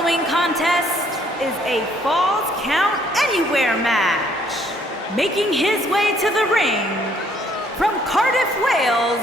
following contest is a Falls Count Anywhere match. Making his way to the ring from Cardiff, Wales,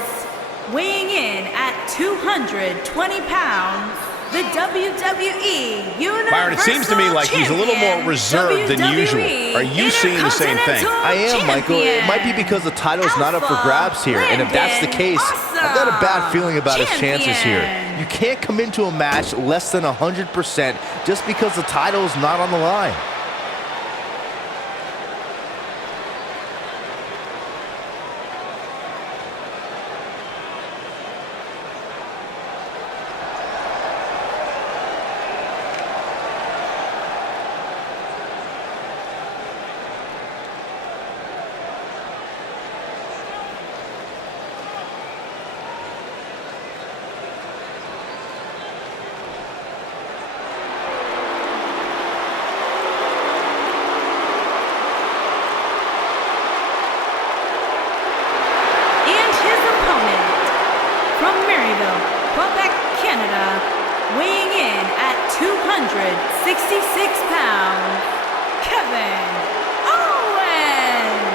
weighing in at 220 pounds, the WWE Universal Byron, it seems to me like he's a little more reserved than usual. Are you seeing the same thing? I am, Michael. It might be because the title's not up for grabs here. And if that's the case, I've got a bad feeling about his chances here. You can't come into a match less than 100% just because the title's not on the line. Weighing in at 266 pounds, Kevin Owens.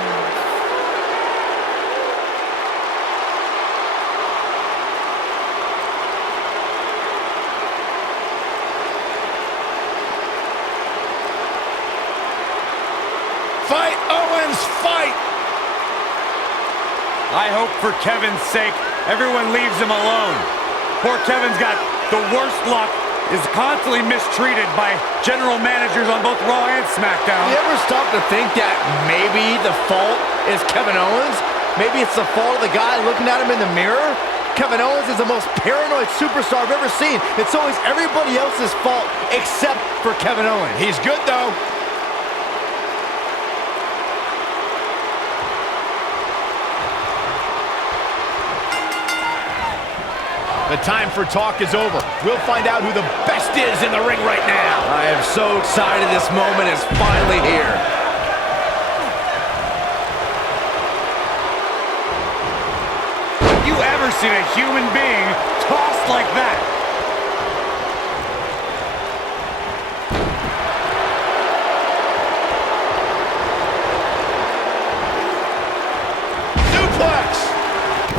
Fight, Owens, fight! I hope for Kevin's sake, everyone leaves him alone. Poor Kevin's got the worst luck, is constantly mistreated by general managers on both Raw and SmackDown. You ever stop to think that maybe the fault is Kevin Owens? Maybe it's the fault of the guy looking at him in the mirror? Kevin Owens is the most paranoid superstar I've ever seen. It's always everybody else's fault except for Kevin Owens. He's good, though. The time for talk is over. We'll find out who the best is in the ring right now. I am so excited this moment is finally here. Have you ever seen a human being tossed like that? Suplex!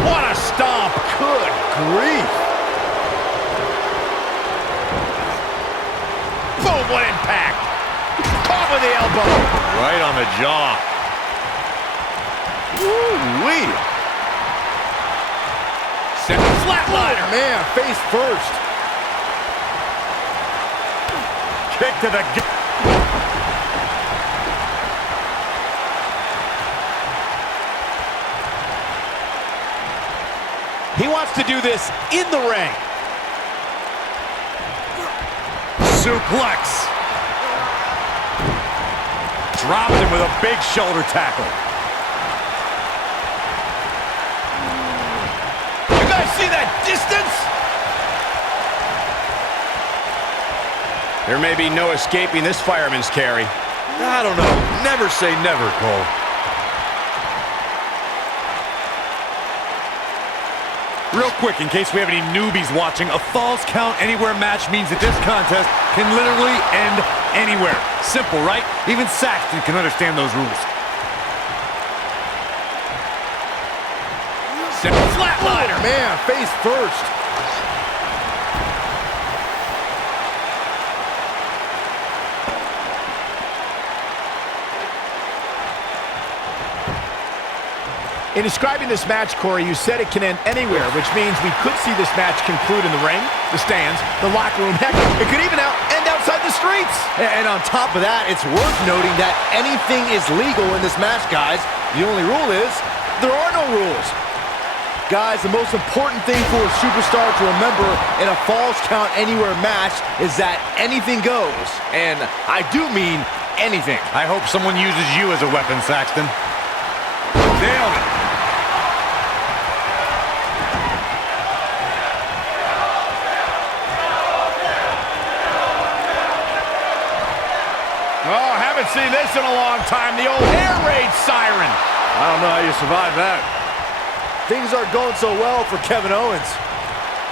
What a stomp! Good grief. Boom, what impact! Caught with the elbow! Right on the jaw. Woo-wee. Send a flatliner. Oh, man, face first. Kick to the gut. He wants to do this in the ring. Suplex. Dropped him with a big shoulder tackle. You guys see that distance? There may be no escaping this fireman's carry. I don't know. Never say never, Cole. Real quick, in case we have any newbies watching, a Falls Count Anywhere match means that this contest can literally end anywhere. Simple, right? Even Saxton can understand those rules. Simple flatliner. Oh, man, face first. In describing this match, Corey, you said it can end anywhere, which means we could see this match conclude in the ring, the stands, the locker room. Heck, it could even end outside the streets. And on top of that, it's worth noting that anything is legal in this match, guys. The only rule is there are no rules. Guys, the most important thing for a superstar to remember in a Falls Count Anywhere match is that anything goes. And I do mean anything. I hope someone uses you as a weapon, Saxton. Nailed it. Oh, haven't seen this in a long time. The old air raid siren. I don't know how you survive that. Things aren't going so well for Kevin Owens.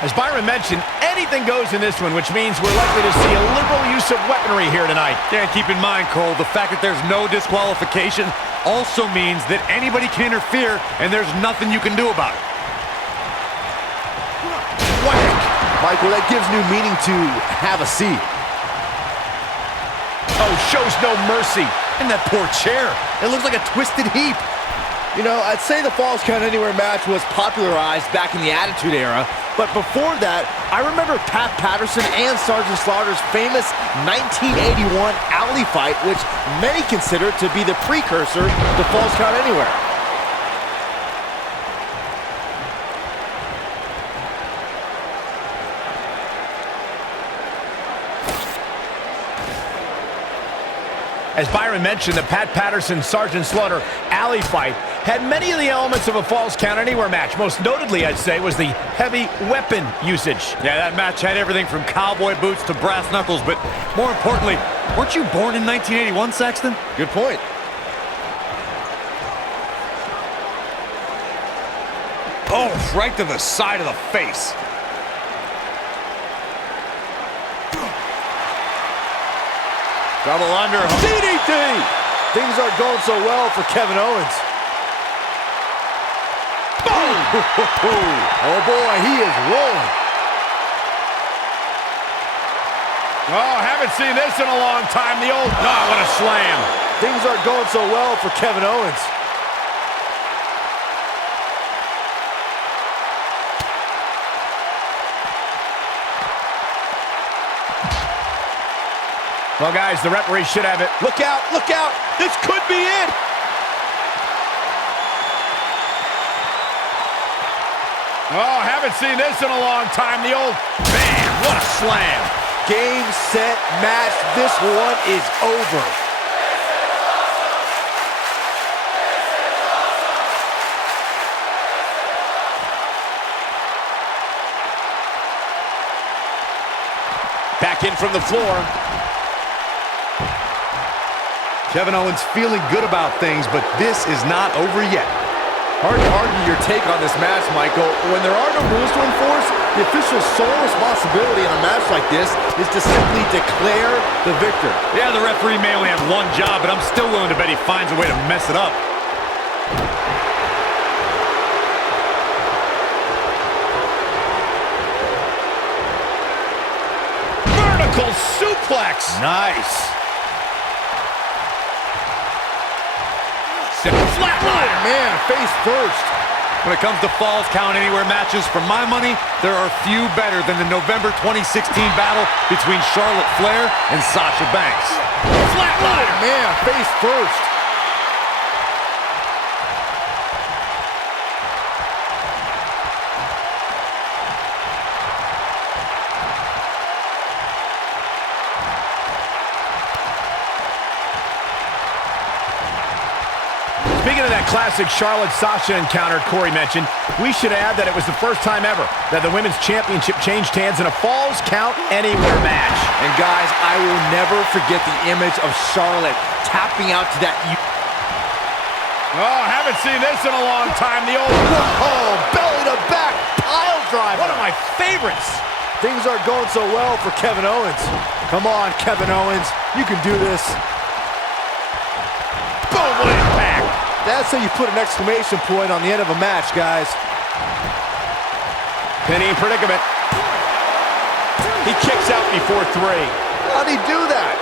As Byron mentioned, anything goes in this one, which means we're likely to see a liberal use of weaponry here tonight. Yeah, and keep in mind, Cole, the fact that there's no disqualification also means that anybody can interfere, and there's nothing you can do about it. Whack! Michael, that gives new meaning to have a seat. Oh, shows no mercy. And that poor chair. It looks like a twisted heap. You know, I'd say the Falls Count Anywhere match was popularized back in the Attitude Era, but before that, I remember Pat Patterson and Sergeant Slaughter's famous 1981 alley fight, which many consider to be the precursor to Falls Count Anywhere. As Byron mentioned, the Pat Patterson-Sergeant Slaughter alley fight had many of the elements of a Falls Count Anywhere match. Most notably, I'd say, was the heavy weapon usage. Yeah, that match had everything from cowboy boots to brass knuckles, but more importantly, weren't you born in 1981, Saxton? Good point. Oh, right to the side of the face. Double under. DDT! Things aren't going so well for Kevin Owens. Boom! Oh boy, he is rolling. Oh, haven't seen this in a long time. The old... Oh, what a slam. Things aren't going so well for Kevin Owens. Well, guys, the referee should have it. Look out, look out. This could be it. Oh, haven't seen this in a long time. The old... Man, what a slam. Game, set, match. This one is over. Back in from the floor. Kevin Owens feeling good about things, but this is not over yet. Hard to argue your take on this match, Michael. When there are no rules to enforce, the official's sole responsibility in a match like this is to simply declare the victor. Yeah, the referee may only have one job, but I'm still willing to bet he finds a way to mess it up. Vertical suplex. Nice. Flatliner. Oh, man, face first. When it comes to Falls Count Anywhere matches, for my money, there are few better than the November 2016 battle between Charlotte Flair and Sasha Banks. Flatliner. Oh, man, face first. Speaking of that classic Charlotte-Sasha encounter Corey mentioned, we should add that it was the first time ever that the Women's Championship changed hands in a Falls Count Anywhere match. And guys, I will never forget the image of Charlotte tapping out to that... Oh, haven't seen this in a long time. The old... Oh, belly to back pile driver. One of my favorites. Things aren't going so well for Kevin Owens. Come on, Kevin Owens. You can do this. Boom, what impact. That's how you put an exclamation point on the end of a match, guys. Penny predicament. He kicks out before 3. How'd he do that?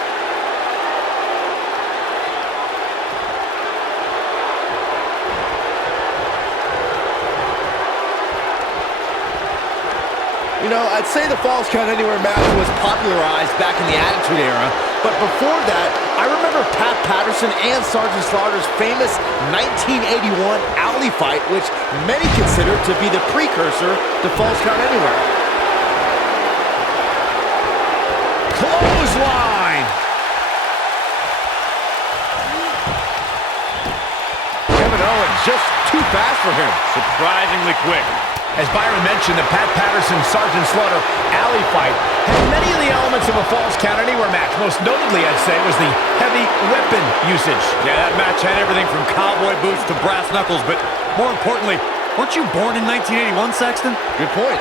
You know, I'd say the Falls Count Anywhere match was popularized back in the Attitude Era, but before that, I remember Pat Patterson and Sergeant Slaughter's famous 1981 alley fight, which many consider to be the precursor to Falls Count Anywhere. Clothesline. Kevin Owens just too fast for him. Surprisingly quick. As Byron mentioned, the Pat Patterson-Sergeant Slaughter alley fight had many of the elements of a Falls Count Anywhere match. Most notably, I'd say, was the heavy weapon usage. Yeah, that match had everything from cowboy boots to brass knuckles, but more importantly, weren't you born in 1981, Saxton? Good point.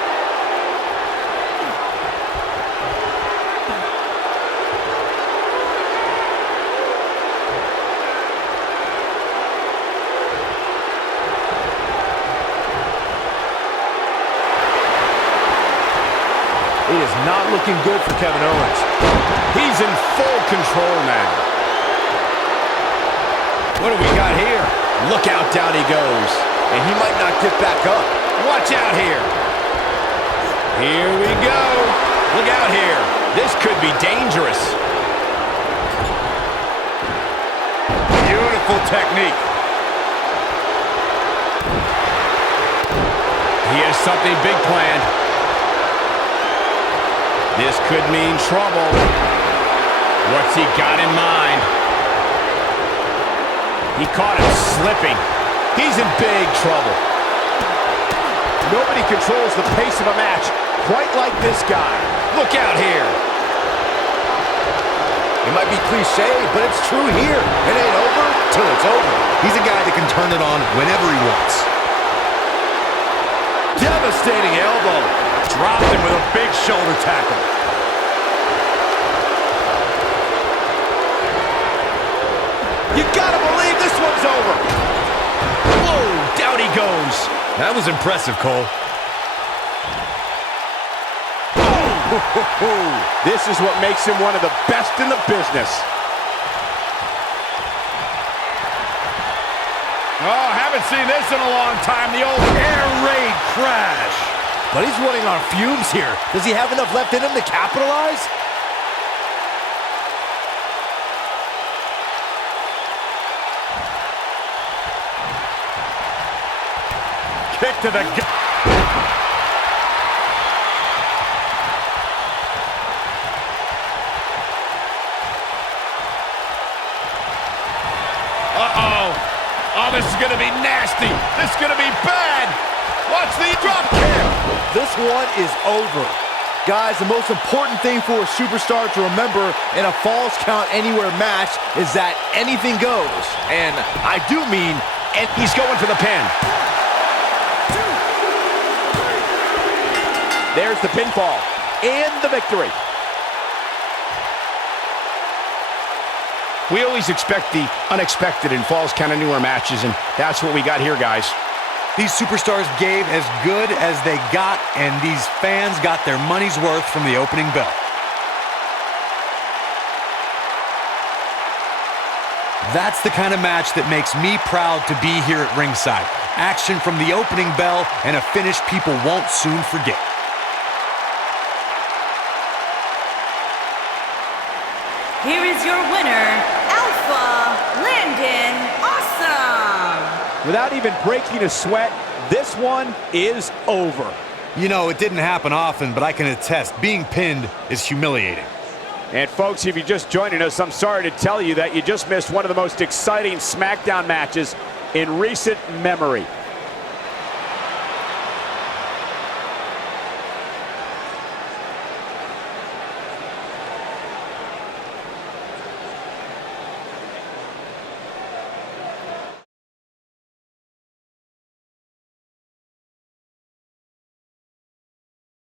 looking good for Kevin Owens. He's in full control now. What do we got here? Look out, down he goes. And he might not get back up. Watch out here. Here we go. Look out here. This could be dangerous. Beautiful technique. He has something big planned. This could mean trouble. What's he got in mind? He caught him slipping. He's in big trouble. Nobody controls the pace of a match quite like this guy. Look out here. It might be cliche, but it's true here. It ain't over till it's over. He's a guy that can turn it on whenever he wants. Devastating elbow. Dropped him with a big shoulder tackle. You gotta believe this one's over. Whoa, down he goes. That was impressive, Cole. This is what makes him one of the best in the business. Oh, haven't seen this in a long time. The old air raid crash. But he's running on fumes here. Does he have enough left in him to capitalize? Kick to the gut. Uh-oh. Oh, this is going to be nasty. This is going to be bad. Watch the drop kick. This one is over. Guys, the most important thing for a superstar to remember in a Falls Count Anywhere match is that anything goes. And I do mean, And he's going for the pin. there's the pinfall and the victory. We always expect the unexpected in Falls Count Anywhere matches, and that's what we got here, guys. These superstars gave as good as they got, and these fans got their money's worth from the opening bell. That's the kind of match that makes me proud to be here at ringside. Action from the opening bell and a finish people won't soon forget. Here is your winner, Alpha Landon Awesome. Without even breaking a sweat, this one is over. You know, it didn't happen often, but I can attest, being pinned is humiliating. And folks, if you're just joining us, I'm sorry to tell you that you just missed one of the most exciting SmackDown matches in recent memory.